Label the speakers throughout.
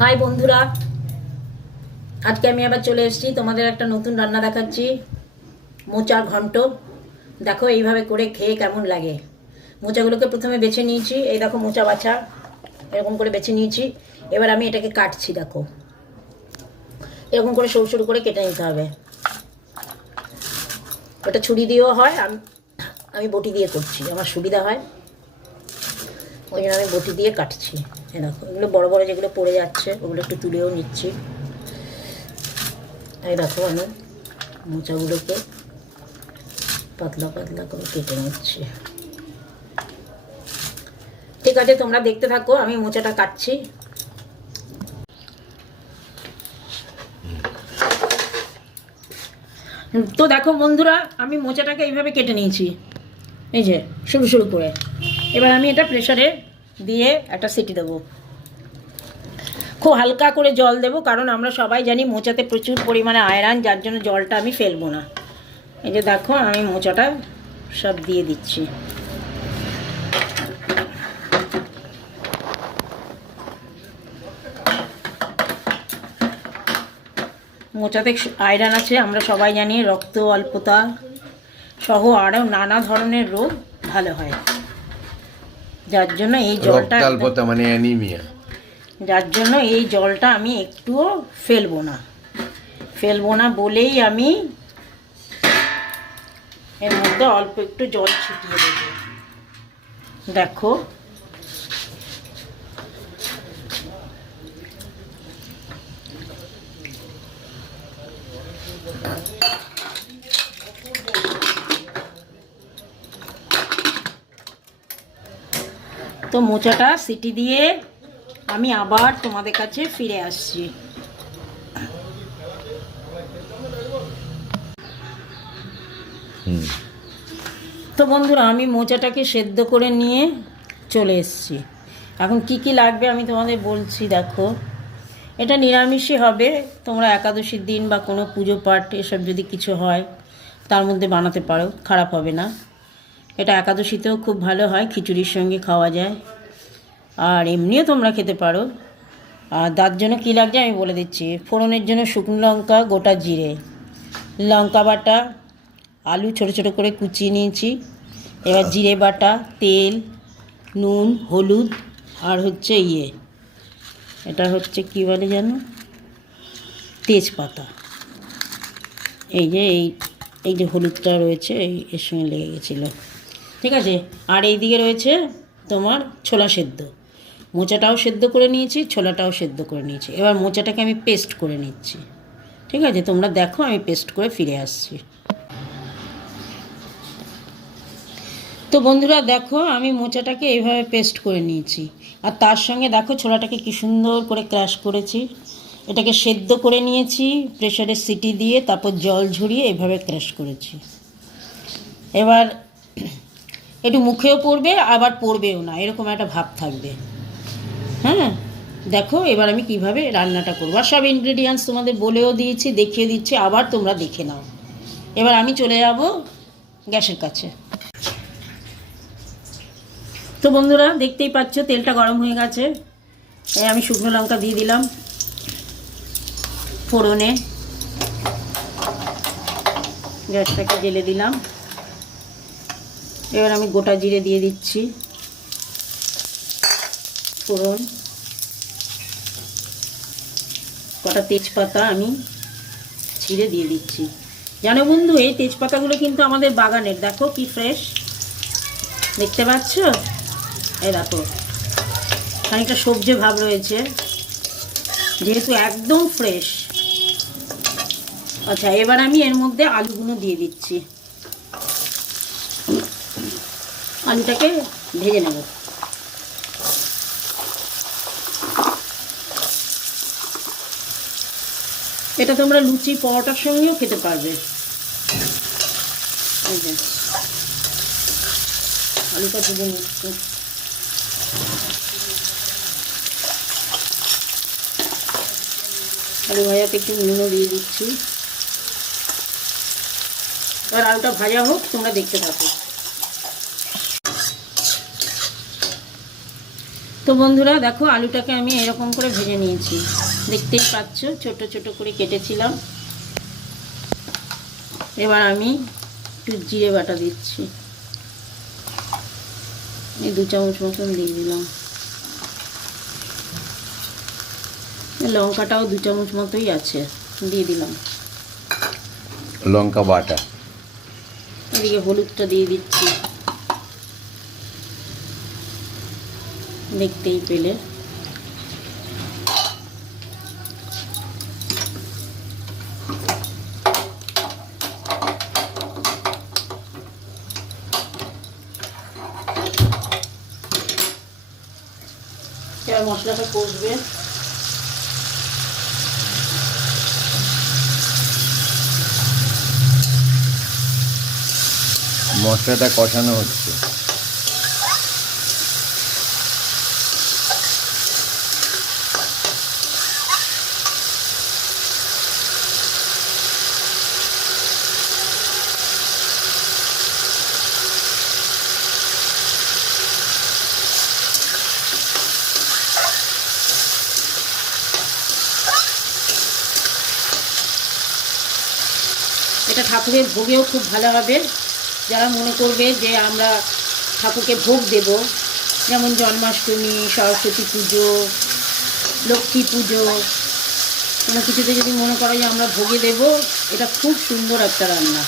Speaker 1: High বন্ধুরা, আজকে আমি আবার চলে এসেছি। তোমাদের একটা নতুন রান্না দেখাচ্ছি, মোচার ঘন্ট। দেখো এইভাবে করে খেয়ে কেমন লাগে। মোচাগুলোকে প্রথমে বেছে নিয়েছি। এই দেখো মোচা বাছা, এরকম করে বেছে নিয়েছি। এবার আমি এটাকে কাটছি, দেখো। এরকম করে সরু সরু করে কেটে নিতে হবে। ওটা ছুরি দিয়েও হয়, আমি আমি বটি দিয়ে করছি, আমার সুবিধা হয়। ওই জন্য আমি বটি দিয়ে কাটছি। দেখো, এগুলো বড় বড় যেগুলো পড়ে যাচ্ছে, ওগুলো একটু তুলেও নিচ্ছি। এই দেখো আমি মোচাগুলোকে পাতলা পাতলা করে কেটে নিচ্ছি। ঠিক আছে, তোমরা দেখতে থাকো, আমি মোচাটা কাটছি। তো দেখো বন্ধুরা, আমি মোচাটাকে এইভাবে কেটে নিয়েছি। এই যে, শুরু শুরু করে। এবার আমি এটা প্রেশারে দিয়ে একটা সিটি দেবো। খুব হালকা করে জল দেবো, কারণ আমরা সবাই জানি মোচাতে প্রচুর পরিমাণে আয়রন, যার জন্য জলটা আমি ফেলব না। এই যে দেখো, আমি মোচাটা সব দিয়ে দিচ্ছি। মোচাতে আয়রন আছে, আমরা সবাই জানি, রক্ত, অল্পতা সহ আরও নানা ধরনের রোগ ভালো হয়। যার জন্য এই জলটা
Speaker 2: রক্তাল্পতা মানে অ্যানিমিয়া
Speaker 1: যার জন্য এই জলটা আমি একটুও ফেলব না। ফেলব না বলেই আমি এর মধ্যে অল্প একটু জল ছিটিয়ে দেবো। দেখো তো মোচাটা সিটি দিয়ে আমি আবার তোমাদের কাছে ফিরে আসছি। তো বন্ধুরা আমি মোচাটাকে সেদ্ধ করে নিয়ে চলে এসছি। এখন কি কি লাগবে আমি তোমাদের বলছি দেখো। এটা নিরামিষই হবে। তোমরা একাদশীর দিন বা কোনো পুজো পাঠ এসব যদি কিছু হয় তার মধ্যে বানাতে পারো খারাপ হবে না। এটা একাদশীতেও খুব ভালো হয়, খিচুড়ির সঙ্গে খাওয়া যায়। আর এমনিও তোমরা খেতে পারো। আর তার জন্য কী লাগছে আমি বলে দিচ্ছি। ফোড়নের জন্য শুকনো লঙ্কা, গোটা জিরে। লঙ্কা বাটা, আলু ছোট ছোট করে কুচিয়ে নিয়েছি। এবার জিরে বাটা, তেল, নুন, হলুদ আর হচ্ছে ইয়ে। এটা হচ্ছে কী বলে জানো? তেজপাতা। এই যে, এই এই যে হলুদটা রয়েছে, এই এর সঙ্গে লেগে গেছিল। ঠিক আছে? আর এই দিকে রয়েছে তোমার ছোলা সেদ্ধ। মোচাটাও সেদ্ধ করে নিয়েছি, ছোলাটাও সেদ্ধ করে নিয়েছি। এবার মোচাটাকে আমি পেস্ট করে নিচ্ছি। ঠিক আছে? তোমরা দেখো, আমি পেস্ট করে ফিরে আসছি। তো বন্ধুরা, দেখো, আমি মোচাটাকে এইভাবে পেস্ট করে নিয়েছি। আর তার সঙ্গে দেখো, ছোলাটাকে কি সুন্দর করে ক্রাশ করেছি। এটাকে সেদ্ধ করে নিয়েছি প্রেশারে সিটি দিয়ে, তারপর জল ঝরিয়ে এভাবে ক্রাশ করেছি। এবার একটু মুখেও পড়বে, আবার পড়বেও না। এরকম একটা ভাব থাকবে। হ্যাঁ? দেখো, এবার আমি কীভাবে রান্নাটা করব। আর সব ইনগ্রেডিয়েন্টস তোমাদের বলেও দিয়েছি, দেখিয়ে দিচ্ছি, আবার তোমরা দেখে নাও। এবার আমি চলে যাব গ্যাসের কাছে। তো বন্ধুরা, দেখতেই পাচ্ছ, তেলটা গরম হয়ে গেছে। আমি শুকনো লঙ্কা দিয়ে দিলাম ফোড়নে। গ্যাসটাকে জেলে দিলাম। এবার আমি গোটা জিরে দিয়ে দিচ্ছি। ফোড়ন। কটা তেজপাতা আমি ছিঁড়ে দিয়ে দিচ্ছি। জানো বন্ধু, এই তেজপাতাগুলো কিন্তু আমাদের বাগানের, দেখো কি ফ্রেশ দেখতে পাচ্ছ? এই দেখো, খানিকটা সবজি ভাব রয়েছে। যেহেতু একদম ফ্রেশ আচ্ছা এবার আমি এর মধ্যে আলুগুলো দিয়ে দিচ্ছি। আলুটাকে ভেজে নেব। এটা তোমরা লুচি, পরোটার সঙ্গেও খেতে পারবে। আলুটা ভেজে নিচ্ছি। আলু ভাজাতে একটু নুনও দিয়ে দিচ্ছি। এবার আলুটা ভাজা হোক, তোমরা দেখতে থাকো। তো বন্ধুরা দেখো আলুটাকে আমি এরকম করে ভেজে নিয়েছি। দেখতেই পাচ্ছ ছোট ছোট করে কেটেছিলাম। এবার আমি একটু জিরে বাটা দিচ্ছি। এই দু চামচ মতন দিয়ে দিলাম। লঙ্কাটাও দু চামচ মতোই আছে দিয়ে দিলাম।
Speaker 2: লঙ্কা বাটা।
Speaker 1: এদিকে হলুদটা দিয়ে দিচ্ছি। দেখতেই পেলে। এবার মশলাটা কষবে।
Speaker 2: মশলাটা কষানো হচ্ছে।
Speaker 1: এটা ঠাকুরের ভোগেও খুব ভালো হবে। যারা মনে করবে যে আমরা ঠাকুরকে ভোগ দেব, যেমন জন্মাষ্টমী, সরস্বতী পুজো, লক্ষ্মী পুজো, কোনো কিছুতে যদি মনে করো যে আমরা ভোগে দেব, এটা খুব সুন্দর একটা রান্না।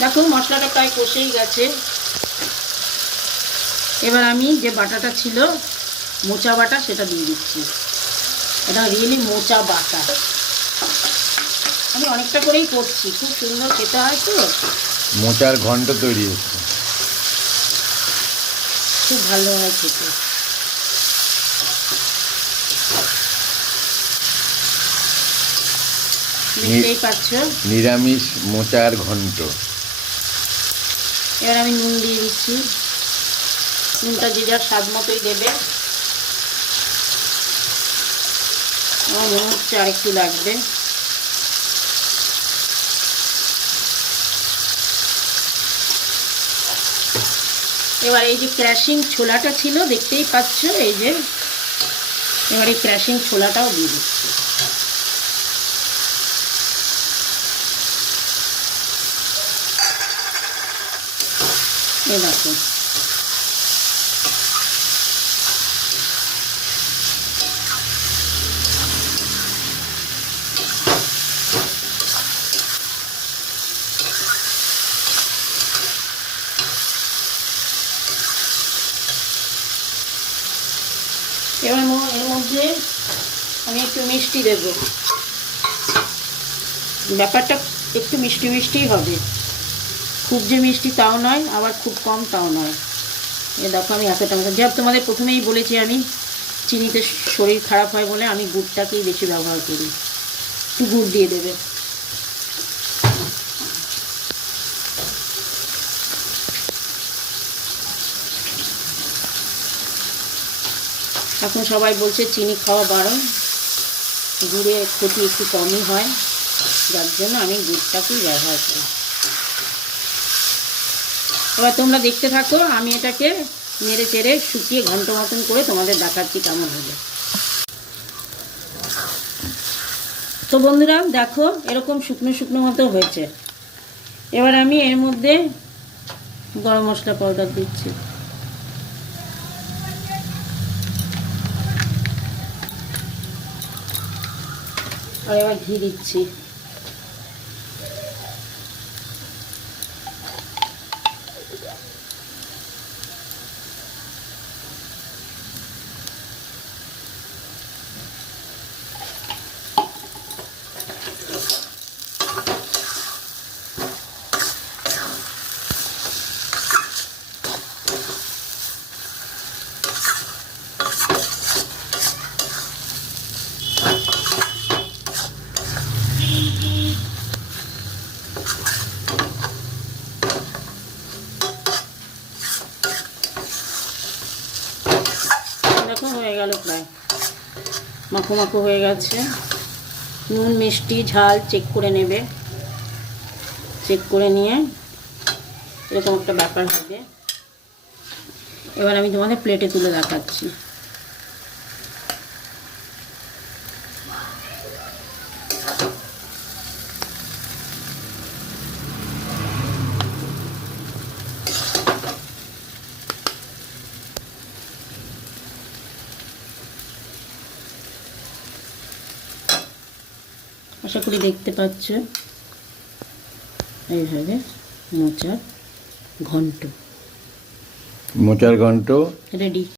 Speaker 1: দেখো, মশলাটা প্রায় কষেই গেছে। এবার আমি যে বাটাটা ছিল, মোচা বাটা, সেটা দিয়ে দিচ্ছি। এটা রিয়েলি মোচা বাটা। আমি অনেকটা করেই করছি খুব সুন্দর খেতে হয় তো।
Speaker 2: মোচার ঘন্ট তৈরি হচ্ছে।
Speaker 1: খুব ভালো হয় খেতে। দেখতেই পাচ্ছ।
Speaker 2: নিরামিষ মোচার ঘন্ট।
Speaker 1: এবার আমি নুন দিয়ে দিচ্ছি। নুনটা যে যার স্বাদ মতোই দেবে। আমার মনে হচ্ছে আর একটু লাগবে। এবার এই যে ক্র্যাশিং ছোলাটা ছিল, দেখতেই পাচ্ছ, এই যে এবার এই ক্র্যাশিং ছোলাটাও দিয়ে দিচ্ছি এবার ম- এর মধ্যে আমি একটু মিষ্টি দেব। ব্যাপারটা একটু মিষ্টি মিষ্টিই হবে। খুব যে মিষ্টি তাও নয়, আবার খুব কম তাও নয়। এ দেখো আমি এতটা মতো যা তোমাদের প্রথমেই বলেছি আমি, চিনিতে শরীর খারাপ হয় বলে আমি গুড়টাকেই বেশি ব্যবহার করি। একটু গুড় দিয়ে দেবে। এখন সবাই বলছে, চিনি খাওয়া বারণ। গুড়ের ক্ষতি একটু কমই হয়, যার জন্য আমি গুড়টাকেই ব্যবহার করি। এবার তোমরা দেখতে থাকো, আমি এটাকে নেড়ে চেড়ে শুকিয়ে ঘন্ট মতন করে তোমাদের দেখাচ্ছি কেমন হলো। তো বন্ধুরা, দেখো, এরকম শুকনো শুকনো মতো হয়েছে। এবার আমি এর মধ্যে গরম মশলা পাউডার দিচ্ছি। আর এবার ঘি দিচ্ছি দেখো হয়ে গেল প্রায় মাখো মাখো হয়ে গেছে। নুন, মিষ্টি, ঝাল চেক করে নেবে। চেক করে নিয়ে এরকম একটা ব্যাপার হবে। এবার আমি তোমাদের প্লেটে তুলে দেখাচ্ছি। আশা করি দেখতে পাচ্ছ। এইভাবে মোচার ঘন্ট।
Speaker 2: মোচার ঘন্ট।
Speaker 1: রেডি